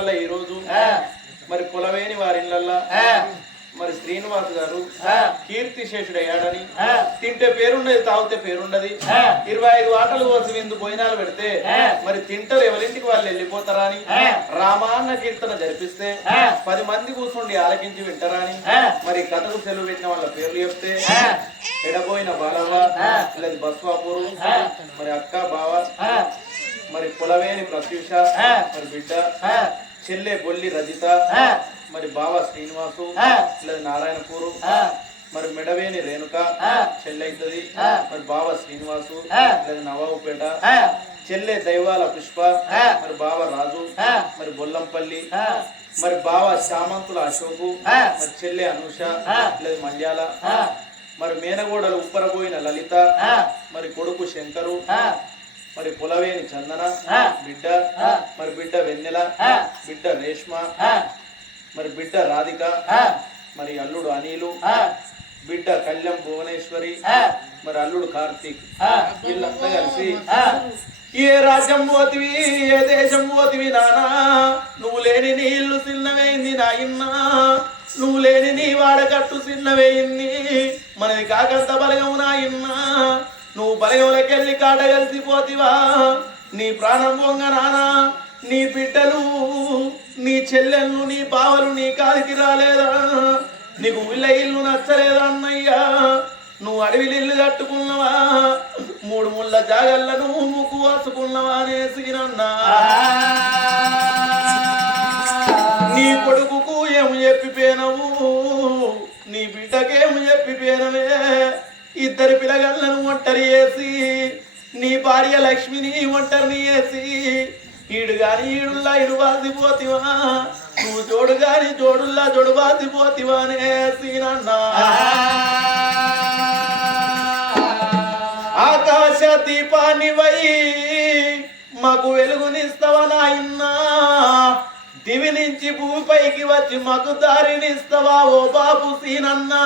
ఇళ్ళల్లో ఈ రోజు మరి కులవేని వారి ఇళ్ళల్లో మరి శ్రీనివాస్ గారు కీర్తి శేషుడు అయ్యాడని తింటే పేరుండదు తాగితే పేరుండది ఇరవై ఐదు ఆటలు కోసి విందు భోజనాలు పెడితే మరి తింటారు ఎవరింటికి వాళ్ళు వెళ్ళిపోతారా అని రామాన్న కీర్తన జరిపిస్తే పది మంది కూర్చుండి ఆలకించి వింటారా అని మరి కథకు సెలవు పెట్టిన వాళ్ళ పేర్లు చెప్తే ఎడబోయిన బాలవ్వ లేదు బస్వాపూరు మరి అక్క బావ మరి కులవేని ప్రత్యూష మరి బిడ్డ చెల్లె బొల్లి రజిత మరి బావ శ్రీనివాసు లేదు నారాయణపూరు మరి మెడవేని రేణుక చెల్లెైతది మరి బావ శ్రీనివాసు లేదు నవాబుపేట చెల్లె దైవాల పుష్ప మరి బావ రాజు మరి బొల్లంపల్లి మరి బావ శామంతుల అశోకు మరి చెల్లె అనూష లేదు మల్యాల మరి మేనగోడలు ఉప్పరబోయిన లలిత మరి కొడుకు శంకరు మరి పులవేని చందన బిడ్డ మరి బిడ్డ వెన్నెల బిడ్డ రేష్మ మరి బిడ్డ రాధిక మరి అల్లుడు అనిలు బిడ్డ కళ్యాణ్ భువనేశ్వరి మరి అల్లుడు కార్తీక్. వీళ్ళంతా కలిసి ఏ రాజ్యం పోతివి ఏ దేశం పోతివి నానా? నువ్వు లేని నీ ఇల్లు చిన్నవేయింది నాయన్నా నువ్వు లేని నీ వాడకట్టు చిన్నవేయింది మనది కాకంత బలగము నాయన్నా నువ్వు బలగంలోకెళ్ళి కాట కలిసిపోతివా? నీ ప్రాణం పొంగ నానా? నీ బిడ్డలు నీ చెల్లెళ్ళు నీ బావలు నీ కాలికి రాలేదా? నీకు ఇళ్ళ ఇల్లు నచ్చలేదా అన్నయ్యా? నువ్వు అడవిలు ఇల్లు కట్టుకున్నావా మూడు ముళ్ళ జాగళ్ళను ముక్కు వాసుకున్నావా అనేసి నీ కొడుకుకు ఇద్దరు పిల్లగళ్ళను ఒంటరి వేసి నీ భార్య లక్ష్మిని ఒంటరిని వేసి ఈడు గాని ఈడుల్లా ఇడు బాసిపోతివా నువ్వు జోడు గాని జోడుల్లా జోడు బాసిపోతివా అనేసి ఆకాశ దీపాన్ని వై మాకు వెలుగునిస్తావా నాయన్నా? దివి నుంచి భూమిపైకి వచ్చి మాకు దారినిస్తావా ఓ బాబు సీనన్నా?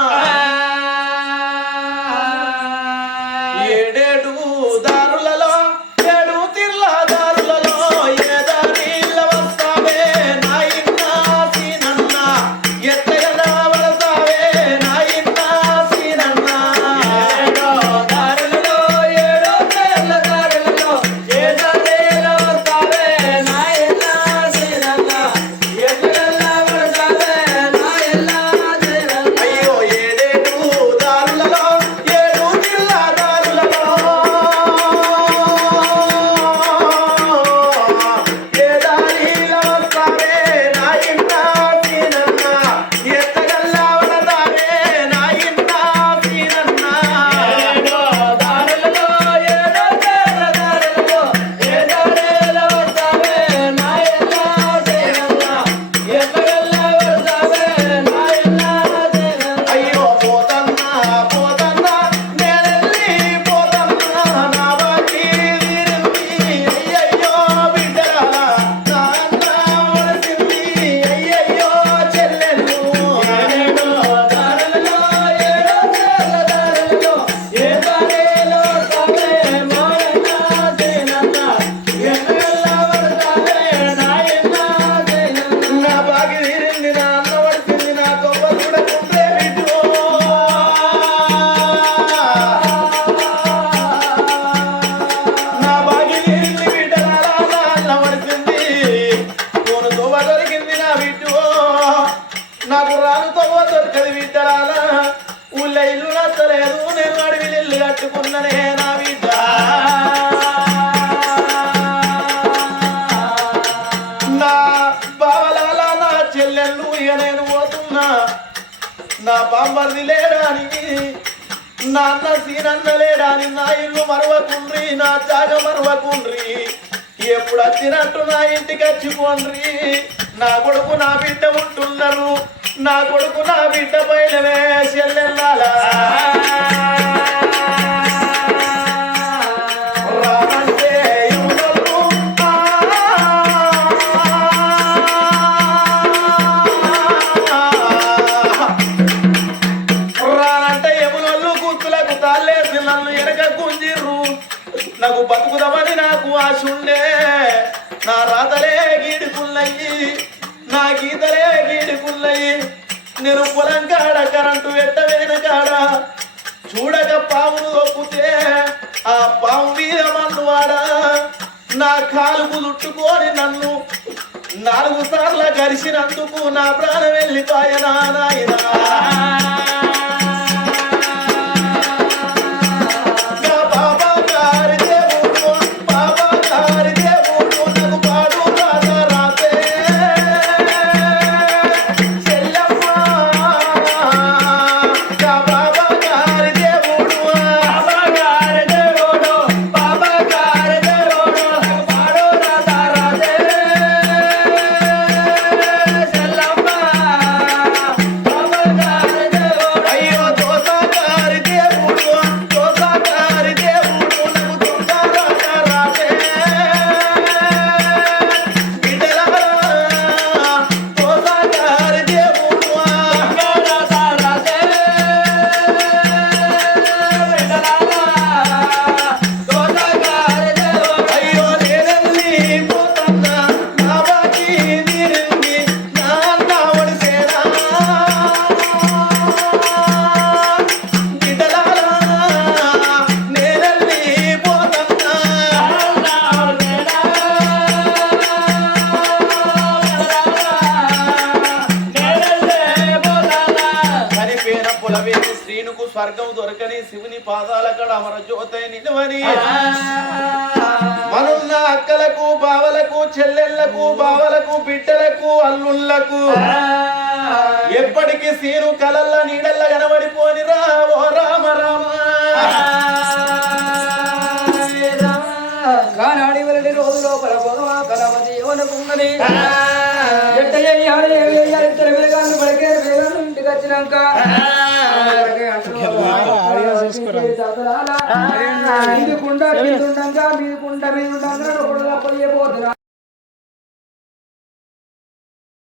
తోవ దొరకది ఊళ్ళో ఇల్లు నచ్చలేదు నేను అడవిలు ఇల్లు కట్టుకున్ననే నా బిడ్డ. నా బావలాల నా చెల్లెళ్ళు ఇక నేను పోతున్నా. నా బామ్మర్ది లేడానికి నా అన్న సీనన్న లేడాని నా ఇల్లు మరవకుండ్రి నా జాగ మరవకుండ్రి. ఎప్పుడు వచ్చినట్టు నా ఇంటికి వచ్చిపోండ్రి. నా కొడుకు నా బిడ్డ ఉంటున్నారు. నా కొడుకు నా బిడ్డ పైన చెల్లెల్లాలా. రామంటే నన్ను నాకు బతుకుదామని నాకు ఆశ ఉండే మన్ను వాడా. నా కాలు చుట్టుకొని నన్ను నాలుగు సార్లు గరిచినందుకు నా ప్రాణం వెళ్ళిపోయనా నాయనా. చనిపోయిన శ్రీనుకు స్వర్గం దొరకని శివుని పాదాల కడ అమర జ్యోతై నిలవని. మనున్న అక్కలకు బావలకు చెల్లెళ్ళకు బావలకు బిడ్డలకు అల్లుళ్ళకు ఎప్పటికీ సీను కలల్ల నీడల్ల కనబడిపోని రా ఓ రామ రామ. కానాడి వెళ్ళి రోజు లోపల పొగవా కలవతి ఏమనుకున్నది ఎట్ట చేయాలి ఇద్దరు వేగాన్ని పడికే వేగాన్ని ఇంటికి వచ్చినాక ఇది కుండ కింద ఉండంగా